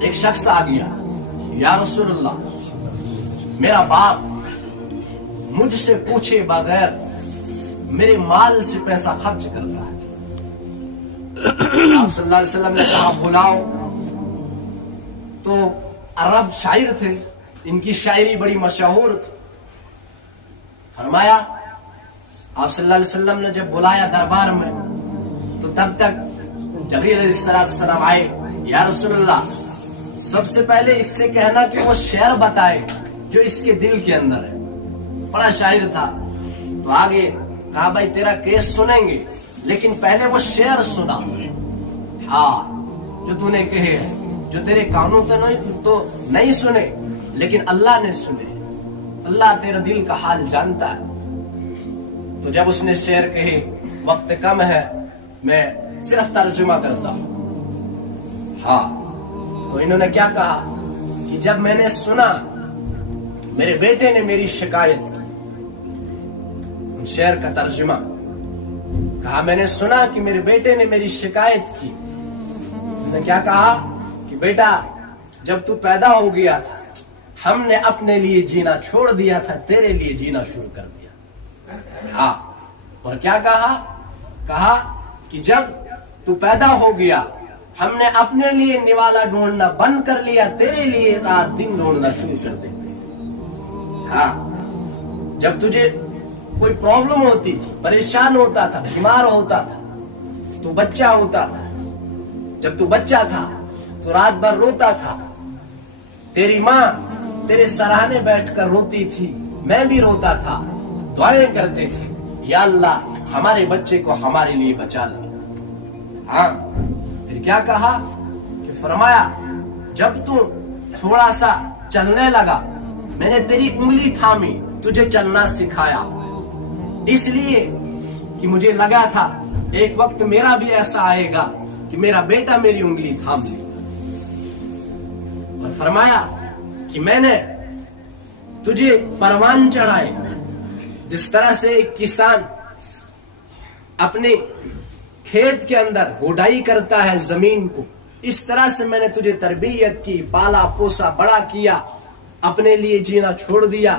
ایک شخص آ گیا, یا رسول اللہ میرا باپ مجھ سے پوچھے بغیر میرے مال سے پیسہ خرچ کر رہا ہے. آپ صلی اللہ علیہ وسلم نے کہا بلاؤ. تو عرب شاعر تھے, ان کی شاعری بڑی مشہور تھی. فرمایا آپ صلی اللہ علیہ وسلم نے جب بلایا دربار میں تو تب تک جبریل علیہ السلام آئے. یا رسول اللہ سب سے پہلے اس سے کہنا کہ وہ شعر بتائے جو اس کے دل کے اندر ہے. بڑا شاعر تھا. تو آگے کہا بھائی تیرا کیس سنیں گے لیکن پہلے وہ شعر سنا. ہاں جو تو نے کہے ہیں, جو تیرے کانوں تو نہیں سنے لیکن اللہ نے سنے. اللہ تیرا دل کا حال جانتا ہے. تو جب اس نے شعر کہے, وقت کم ہے میں صرف ترجمہ کرتا ہوں. ہاں تو انہوں نے کیا کہا کہ جب میں نے سنا میرے بیٹے نے میری شکایت کی, شعر کا ترجمہ کہا میں نے سنا کہ میرے بیٹے نے میری شکایت کی. انہوں نے کیا کہا کہ بیٹا جب تو پیدا ہو گیا تھا ہم نے اپنے لیے جینا چھوڑ دیا تھا, تیرے لیے جینا شروع کر دیا. ہاں اور کیا کہا کہ جب تو پیدا ہو گیا ہم نے اپنے لیے نوالا ڈھونڈنا بند کر لیا, تیرے لیے رات دن ڈھونڈنا شروع کر دیتے. ہاں جب تجھے کوئی پرابلم ہوتی تھی, پریشان ہوتا تھا, بیمار ہوتا تھا, تو بچہ ہوتا تھا, جب تو بچہ تھا تو رات بھر روتا تھا, تیری ماں تیرے سراہنے بیٹھ کر روتی تھی, میں بھی روتا تھا, دعائیں کرتے تھے یا اللہ ہمارے بچے کو ہمارے لیے بچا لے. ہاں پھر کیا کہا کہ فرمایا جب تو تھوڑا سا چلنے لگا میں نے تیری انگلی تھامی, تجھے چلنا سکھایا, اس لیے کہ مجھے لگا تھا ایک وقت میرا بھی ایسا آئے گا کہ میرا بیٹا میری انگلی تھام لے. اور فرمایا کہ میں نے تجھے پروان چڑھائے, جس طرح سے ایک کسان اپنے کھیت کے اندر گڈائی کرتا ہے زمین کو, اس طرح سے میں نے تجھے تربیت کی, پالا پوسا, بڑا کیا, اپنے لیے جینا چھوڑ دیا.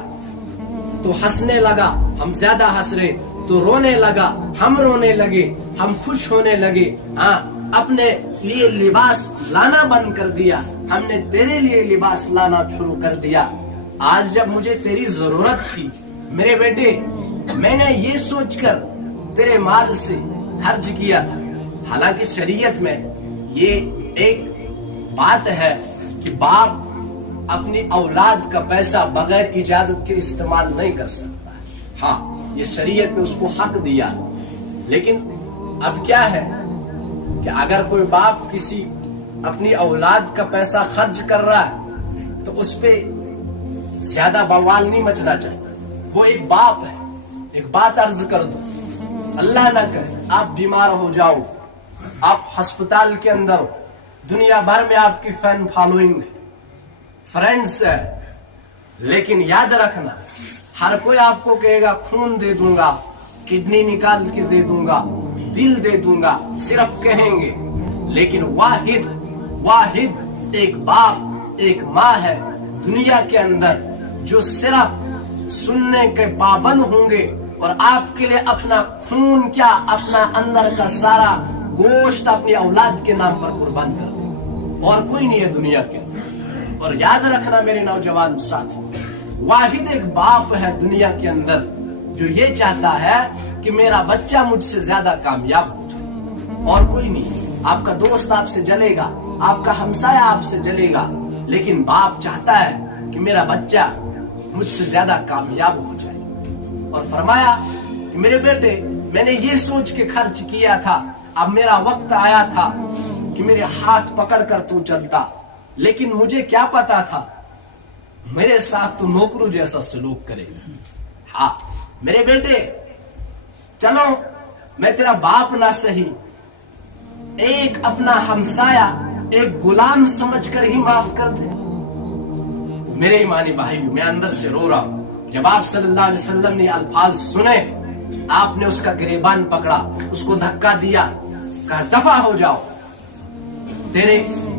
تو ہنسنے لگا, ہم زیادہ ہنس رہے, تو رونے لگا, ہم رونے لگے, ہم خوش ہونے لگے. ہاں اپنے لیے لباس لانا بند کر دیا, ہم نے تیرے لیے لباس لانا شروع کر دیا. آج جب مجھے تیری ضرورت تھی میرے بیٹے, میں نے یہ سوچ کر تیرے مال سے خرچ کیا تھا. حالانکہ شریعت میں یہ ایک بات ہے کہ باپ اپنی اولاد کا پیسہ بغیر اجازت کے استعمال نہیں کر سکتا. ہاں یہ شریعت نے اس کو حق دیا. لیکن اب کیا ہے کہ اگر کوئی باپ کسی اپنی اولاد کا پیسہ خرچ کر رہا ہے تو اس پہ زیادہ بوال نہیں مچنا چاہیے. وہ ایک باپ ہے. ایک بات عرض کر دو, اللہ نہ کرے آپ بیمار ہو جاؤ, آپ ہسپتال کے اندر ہو, دنیا بھر میں آپ کی فین فالوئنگ ہے, فرینڈز ہے, لیکن یاد رکھنا ہر کوئی آپ کو کہے گا خون دے دوں گا, کڈنی نکال کے دے دوں گا, دل دے دوں گا, صرف کہیں گے. لیکن واحد ایک باپ ایک ماں ہے دنیا کے اندر جو صرف سننے کے پابند ہوں گے اور آپ کے لیے اپنا خون کیا, اپنا اندر کا سارا گوشت اپنی اولاد کے نام پر قربان کر دیں. اور کوئی نہیں ہے دنیا کے اندر. اور یاد رکھنا میرے نوجوان ساتھی, واحد ایک باپ ہے دنیا کے اندر جو یہ چاہتا ہے کہ میرا بچہ مجھ سے زیادہ کامیاب ہو جائے. اور کوئی نہیں. آپ کا دوست آپ سے جلے گا, آپ کا ہمسایہ آپ سے جلے گا, لیکن باپ چاہتا ہے کہ میرا بچہ مجھ سے زیادہ کامیاب ہو جائے. اور فرمایا کہ میرے بیٹے میں نے یہ سوچ کے خرچ کیا تھا, اب میرا وقت آیا تھا کہ میرے ہاتھ پکڑ کر تو چلتا, لیکن مجھے کیا پتا تھا میرے ساتھ تو نوکروں جیسا سلوک کرے گا. ہاں میرے بیٹے چلو میں تیرا باپ نہ سہی, ایک اپنا ہمسایہ ایک غلام سمجھ کر ہی معاف کر دے. میرے ایمانی بھائی میں اندر سے رو رہا ہوں. جب آپ صلی اللہ علیہ وسلم نے الفاظ سنے, آپ نے اس کا گریبان پکڑا, اس کو دھکا دیا, کہا دفع ہو جاؤ, تیرے